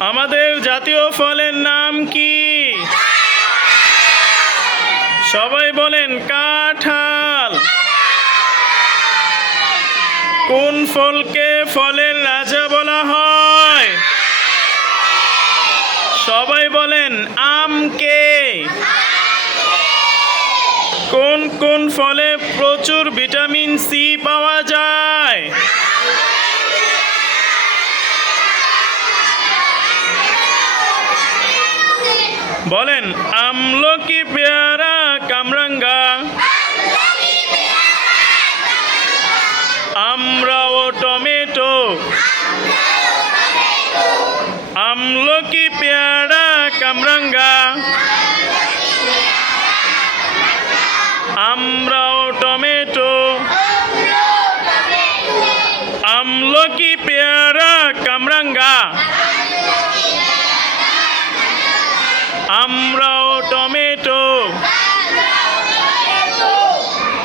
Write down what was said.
আমাদের জাতীয় ফলের নাম কি? সবাই বলেন কাঁঠাল। কোন ফলকে ফলের রাজা বলা হয়? সবাই বলেন আমকে। কোন কোন ফলে প্রচুর ভিটামিন সি পাওয়া যায়? বলেন আমলকি, পেয়ারা, কামরাঙ্গা। আমড়া ও টমেটো। আমলকি, পেয়ারা, কামরাঙ্গা। আমড়া ও টমেটো। আমলকি, পেয়ারা, কামরাঙ্গা। আমরা